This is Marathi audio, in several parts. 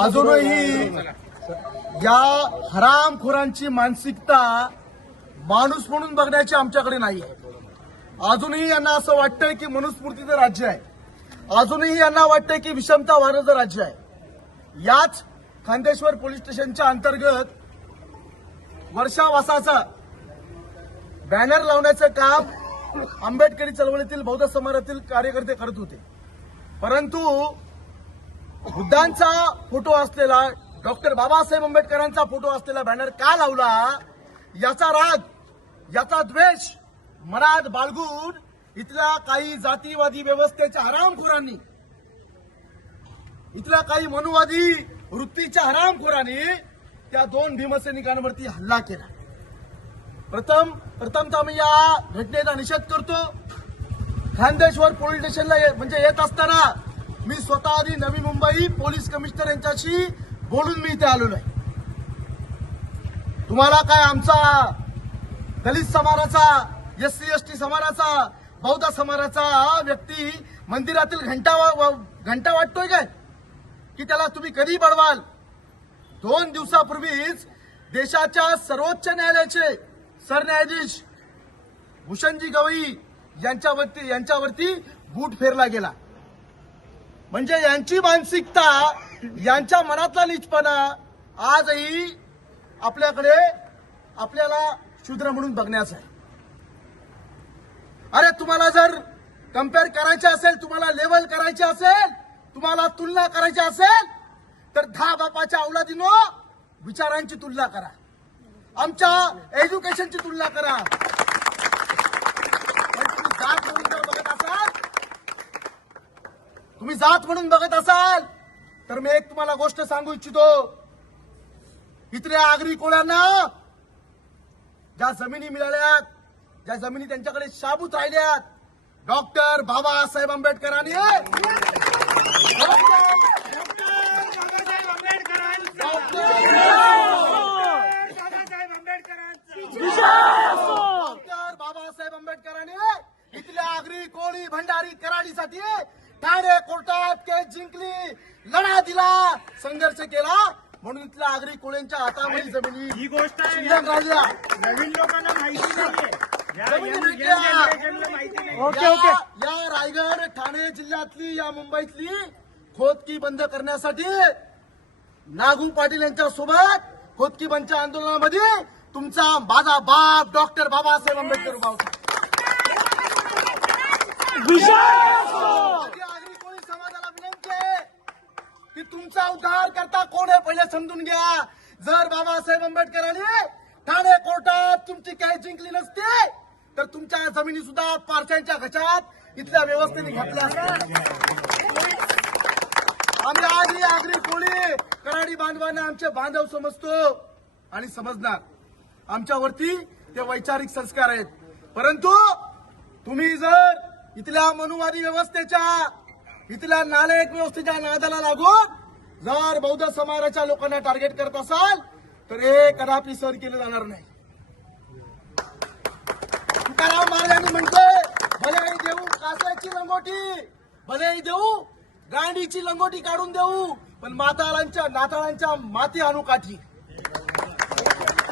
अजूनही या हरामखोरांची मानसिकता माणूस म्हणून बघण्याची आमच्याकडे नाही आहे अजूनही यांना असं वाटतंय की मनुस्फूर्तीचं राज्य आहे अजूनही यांना वाटतंय की विषमता वाहनाचं राज्य आहे याच खांदेश्वर पोलीस स्टेशनच्या अंतर्गत वर्षावासाचा बॅनर लावण्याचं काम आंबेडकरी चळवळीतील बौद्ध समाजातील कार्यकर्ते करत होते परंतु बुद्धांचा फोटो असलेला डॉक्टर बाबासाहेब आंबेडकरांचा फोटो असलेला बॅनर का लावला याचा राग याचा द्वेष मराद बाळगून इथल्या काही जातीवादी व्यवस्थेच्या हरामखोरांनी इथल्या काही मनुवादी वृत्तीच्या हरामखोरांनी त्या दोन भीमसैनिकांवरती हल्ला केला प्रथम तर मी या घटनेचा निषेध करतो खानदेशवर पोलीस स्टेशनला म्हणजे येत असताना मी स्वतः आधी नवी मुंबई पोलीस कमिशनर यांच्याशी बोलून मी इथे आलेलो आहे तुम्हाला काय आमचा दलित समाजाचा एस सी एस टी समाजाचा बौद्ध समाजाचा व्यक्ती मंदिरातील घंटा घंटा वाटतोय काय की त्याला तुम्ही कधी बडवाल दोन दिवसापूर्वीच देशाच्या सर्वोच्च न्यायालयाचे सरन्यायाधीश भूषणजी गवई यांच्यावरती यांच्यावरती बूट फेरला गेला म्हणजे यांची मानसिकता यांच्या मनातला निचपणा आजही आपल्याकडे आपल्याला शूद्र म्हणून बघण्याचं आहे अरे तुम्हाला जर कम्पेअर करायचे असेल तुम्हाला लेवल करायचे असेल तुम्हाला तुलना करायची असेल तर दहा बापाच्या औलादीनो विचारांची तुलना करा आमच्या एज्युकेशनची तुलना करा तुम्ही जात म्हणून बघत असाल तर मी एक तुम्हाला गोष्ट सांगू इच्छितो इतर आगरी कोळ्यांना ज्या जमिनी मिळाल्यात ज्या जमिनी त्यांच्याकडे शाबूत राहिल्यात डॉक्टर बाबासाहेब आंबेडकरांनी डॉक्टर बाबासाहेब आंबेडकरांनी इथल्या आगरी कोळी भंडारी कराडीसाठी ठाणे कोर्टात केस जिंकली लढा दिला संघर्ष केला म्हणून इथल्या आगरी कोळ्यांच्या हातामध्ये जमिनी ही गोष्ट नवीन लोकांना माहिती ओके ओके या रायगड ठाणे जिल्ह्यातली या मुंबईतली खोदकी बंद करण्यासाठी नागू पाटील यांच्या सोबत खोदकी बंद आंदोलनामध्ये तुमचा माझा बाप डॉक्टर बाबासाहेब आंबेडकर भाऊ की तुमचा उद्धार करता कोण आहे पहिले समजून घ्या जर बाबासाहेब आंबेडकरांनी ठाणे कोर्टात तुमची काय जिंकली नसते तर तुमच्या जमिनी सुद्धा पारशांच्या घशात इथल्या व्यवस्थेने घातल्या आम्ही आज ही आगरी कोळी कराडी बांधवांना आमचे बांधव समजतो आणि समजणार आमच्यावरती ते वैचारिक संस्कार आहेत परंतु तुम्ही जर इथल्या मनुवादी व्यवस्थेच्या इथल्या नालायक व्यवस्थेच्या नादाला लागून जर बौद्ध समाजाच्या लोकांना टार्गेट करत असाल तर हे कदापि सर केलं जाणार नाही तुकाराम महाराजांनी म्हणतोय भले देऊ कासाची लंगोटी भलेही देऊ गांडीची लंगोटी काढून देऊ पण माताळांच्या नाताळांच्या माती आणू काठी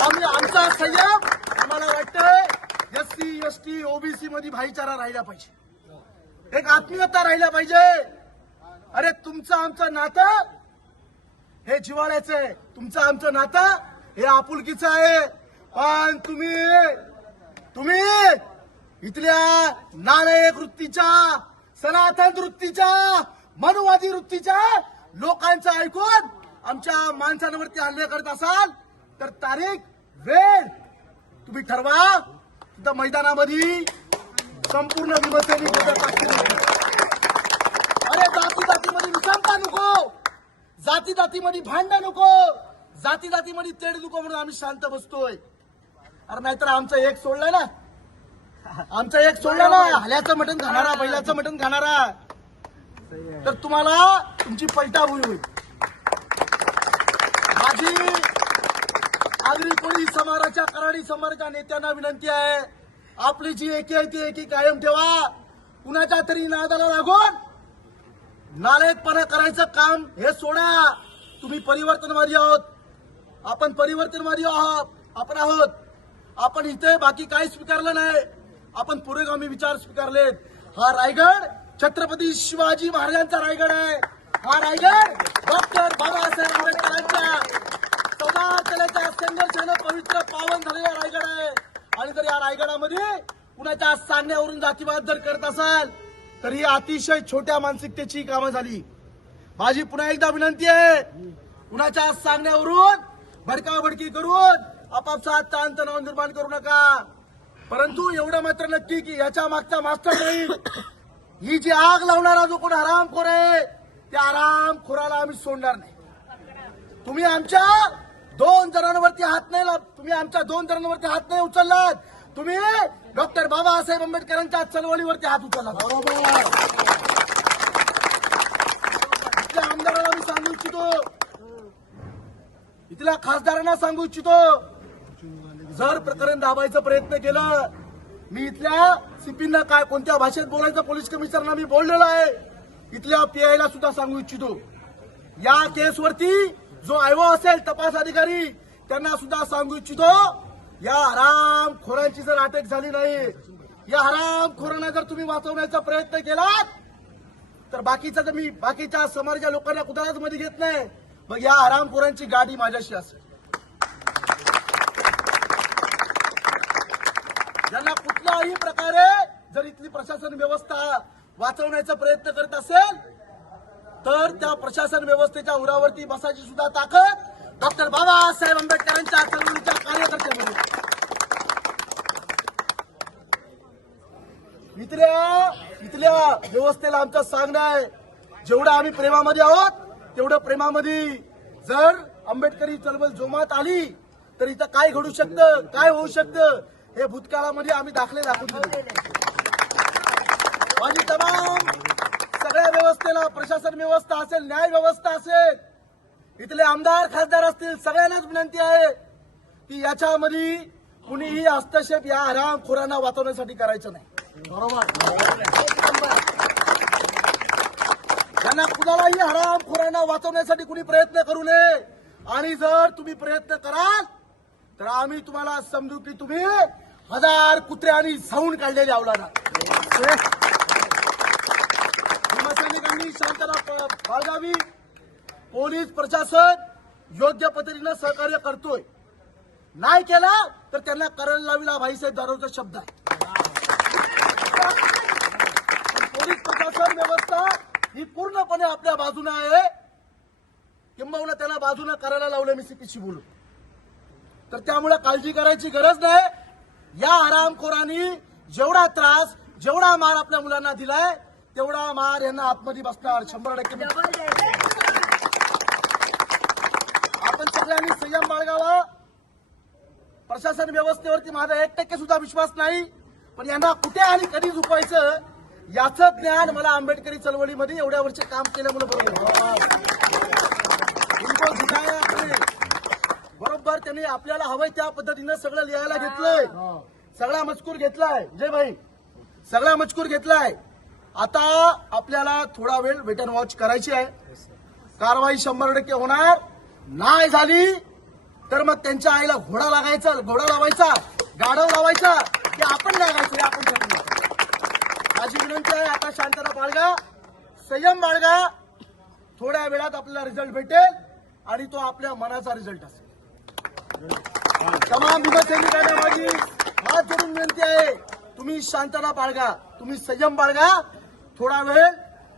आम्ही आमचा संयम आम्हाला वाटतंय एस एसटी ओबीसी मध्ये भाईचारा राहिला पाहिजे एक आत्मीयता राहिला पाहिजे अरे तुमचं आमचं नातं हे जिवाळ्याचं आहे तुमचं आमचं नातं हे आपुलकीचं आहे पण तुम्ही तुम्ही इथल्या नानायक वृत्तीच्या सनातन वृत्तीच्या मनुवादी वृत्तीच्या लोकांचं ऐकून आमच्या माणसांवरती हल्ले करत असाल तर तारीख वेळ तुम्ही ठरवा तुमच्या मैदानामध्ये संपूर्ण शिवसैनिक अरे जाती जातीमध्ये विषमता नको जाती जातीमध्ये भांड नको जाती जातीमध्ये तेढ नको म्हणून आम्ही शांत बसतोय अरे नाहीतर आमचा एक सोडला ना आमचा एक सोडला ना हल्याचं मटण घाणारा बैलाचं मटण घाणारा तर तुम्हाला तुमची पैठा होईल माझी आगरी कोळी समाजाच्या कराडी समोरच्या नेत्यांना विनंती आहे आपली जी एकी आहे ती एकी कायम ठेवा कुणाच्या तरी नादाला लागून नालेतपणा करायचं काम हे सोडा तुम्ही परिवर्तनवादी आहोत आपण परिवर्तनवादी आहोत आपण आहोत आपण इथे बाकी काही स्वीकारलं नाही आपण पुरेगामी विचार स्वीकारलेत हा रायगड छत्रपती शिवाजी महाराजांचा रायगड आहे हा रायगड डॉक्टर बाबासाहेब आंबेडकरांच्या चौदा संघर्षानं पवित्र पावन झालेला रायगड आहे आणि जर या रायगडामध्ये कुणाच्या सांगण्यावरून जातीवाद जर करत असाल तर ही अतिशय छोट्या मानसिकतेची कामं झाली माझी पुन्हा एकदा विनंती आहे कुणाच्या सांगण्यावरून भडकाभडकी करून आपापसात तणाव निर्माण करू नका परंतु एवढं मात्र नक्की की याच्या मागचा मास्टर नाही ही जी आग लावणारा जो कोण आरामखोर आहे त्या आरामखोराला आम्ही सोडणार नाही तुम्ही आमच्या दोन जणांवरती हात नाही तुम्ही आमच्या दोन जणांवरती हात नाही उचललात तुम्ही डॉक्टर बाबासाहेब आंबेडकरांच्या चळवळीवरती हात उचलला इथल्या आमदाराला मी सांगू इच्छितो इथल्या खासदारांना सांगू इच्छितो जर प्रकरण दाबायचा प्रयत्न केला मी इथल्या सीपींना काय कोणत्या भाषेत बोलायचं पोलीस कमिशनरना मी बोललेलो आहे इथल्या पीआयला सुद्धा सांगू इच्छितो या केसवरती जो आयवा असेल तपास अधिकारी त्यांना सुद्धा सांगू इच्छितो या हरामखोरांची जर अटक झाली नाही या खोरांना जर तुम्ही वाचवण्याचा प्रयत्न केलात तर बाकीचा मी बाकीच्या समाजाच्या लोकांना कुदाळात मध्ये घेत नाही मग या खोऱ्यांची गाडी माझ्याशी असेल ज्यांना कुठल्याही प्रकारे जर इथली प्रशासन व्यवस्था वाचवण्याचा प्रयत्न करत असेल तर त्या प्रशासन व्यवस्थेच्या उरावरती बसायची सुद्धा ताकद डॉक्टर बाबासाहेब आंबेडकरांच्या चळवळीच्या कार्यकर्त्यामध्ये इथल्या इथल्या व्यवस्थेला आमचं सांगणं आहे जेवढं आम्ही प्रेमामध्ये आहोत तेवढं प्रेमामध्ये जर आंबेडकरी चळवळ जोमात आली तर इथं काय घडू शकतं काय होऊ शकतं हे भूतकाळामध्ये आम्ही दाखले दाखवून माझी तमाम असलेला प्रशासन व्यवस्था असेल न्याय व्यवस्था असेल इथले आमदार खासदार असतील सगळ्यांनाच विनंती आहे की याच्यामध्ये कुणीही हस्तक्षेप या आराम खोरांना वाचवण्यासाठी करायचं नाही बरोबर त्यांना कुणालाही हरामखोरांना वाचवण्यासाठी कुणी प्रयत्न करू नये आणि जर तुम्ही प्रयत्न कराल तर आम्ही तुम्हाला समजू की तुम्ही हजार कुत्र्यानी साऊंड काढलेले आवला शांतता बाळगावी पोलीस प्रशासन योग्य पद्धतीनं सहकार्य करतोय नाही केला तर त्यांना करायला लाविला भाईसाहेब दारोचा शब्द आहे पोलीस प्रशासन व्यवस्था ही पूर्णपणे आपल्या बाजूने आहे किंबहुना त्याला बाजूने करायला लावलं मी सीपीशी बोलू तर त्यामुळे काळजी करायची गरज नाही या आरामखोरांनी जेवढा त्रास जेवढा मार आपल्या मुलांना दिलाय तेवढा मार यांना आतमध्ये बसणार शंभर टक्के आपण सगळ्यांनी संयम बाळगावा प्रशासन व्यवस्थेवरती माझा एक टक्के सुद्धा विश्वास नाही पण यांना कुठे आणि कधी झुकवायचं याचं ज्ञान मला आंबेडकरी चळवळीमध्ये एवढ्या वर्ष काम केल्यामुळे बरोबर बरोबर त्यांनी आपल्याला हवंय त्या पद्धतीनं सगळं लिहायला घेतलंय सगळा मजकूर घेतलाय जय भाई सगळा मजकूर घेतलाय आता आपल्याला थोडा वेळ वेट अँड वॉच करायची आहे कारवाई शंभर टक्के होणार नाही झाली तर मग त्यांच्या आईला घोडा लागायचा घोडा लावायचा गाडव लावायचा की आपण लागायचं आपण माझी विनंती आहे आता शांतता बाळगा संयम बाळगा थोड्या वेळात आपल्याला रिझल्ट भेटेल आणि तो आपल्या मनाचा रिझल्ट असेल तमाम भीमसैनिकांना माझी हात जोडून विनंती आहे तुम्ही शांतता बाळगा तुम्ही संयम बाळगा थोडा वेळ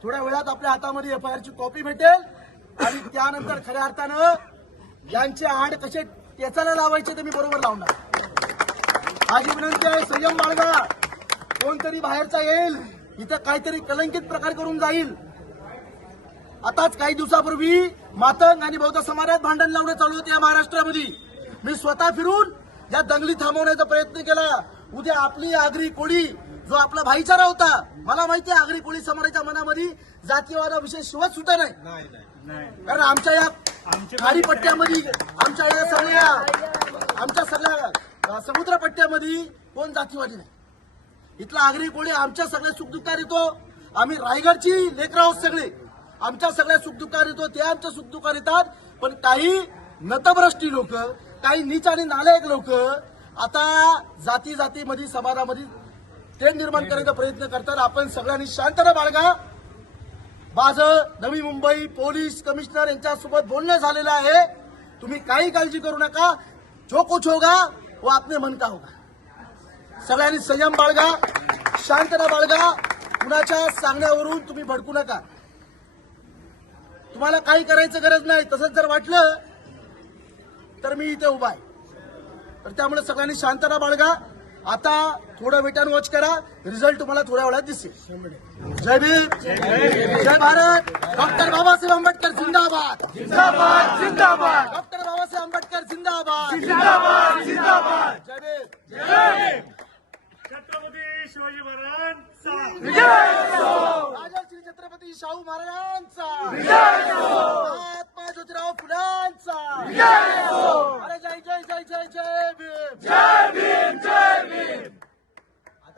थोड्या वेळात आपल्या हातामध्ये एफ आय आरची कॉपी भेटेल आणि त्यानंतर खऱ्या अर्थानं यांचे आड कसे टेचायला लावायचे ते मी बरोबर लावणार माझी विनंती आहे संयम बाळगा कोणतरी बाहेरचा येईल इथं काहीतरी कलंकित प्रकार करून जाईल आताच काही दिवसापूर्वी मातंग आणि बौद्ध समाजात भांडण लावणं चालू होते या महाराष्ट्रामध्ये मी स्वतः फिरून या दंगली थांबवण्याचा प्रयत्न केला उद्या आपली आगरी कोळी जो आपला भाईचारा होता मला माहिती आहे आगरी पोलीस समाजाच्या मनामध्ये जातीवादा विषय सुद्धा नाही कारण आमच्या या खाडीपट्ट्यामध्ये आमच्या या सगळ्या आमच्या सगळ्या समुद्रपट्ट्यामध्ये कोण जातीवादी नाही इथला आगरी कोळी आमच्या सगळ्या सुखदुःखात येतो आम्ही रायगडची लेकर आहोत सगळे आमच्या सगळ्या सुखदुःखात येतो ते आमच्या सुखदुःखात येतात पण काही नतभ्रष्टी लोक काही नीच आणि नालायक लोक आता जाती जातीमध्ये समाजामध्ये ते निर्माण करण्याचा प्रयत्न करतात आपण सगळ्यांनी शांतता बाळगा माझं नवी मुंबई पोलीस कमिशनर यांच्यासोबत बोलणं झालेलं आहे तुम्ही काही काळजी करू नका जो कुछ होगा वो आपने मन का होगा सगळ्यांनी संयम बाळगा शांतता बाळगा कुणाच्या सांगण्यावरून तुम्ही भडकू नका तुम्हाला काही करायचं गरज नाही तसंच जर वाटलं तर मी इथे उभा आहे तर त्यामुळे सगळ्यांनी शांतता बाळगा आता थोडं वेट अँड वॉच करा रिझल्ट तुम्हाला थोड्या वेळात दिसेल जय भीम जय भारत डॉक्टर बाबासाहेब आंबेडकर जिंदाबाद जिंदाबाद जिंदाबाद डॉक्टर बाबासाहेब आंबेडकर जिंदाबाद जिंदाबाद जिंदाबाद जय भीम जय छत्रपती शिवाजी महाराजांचा हो. राजा श्री छत्रपती शाहू महाराजांचा हो. ज्योतिराव फुलांचा अरे जय जय जय जय जय भीम जय भीम जय भीम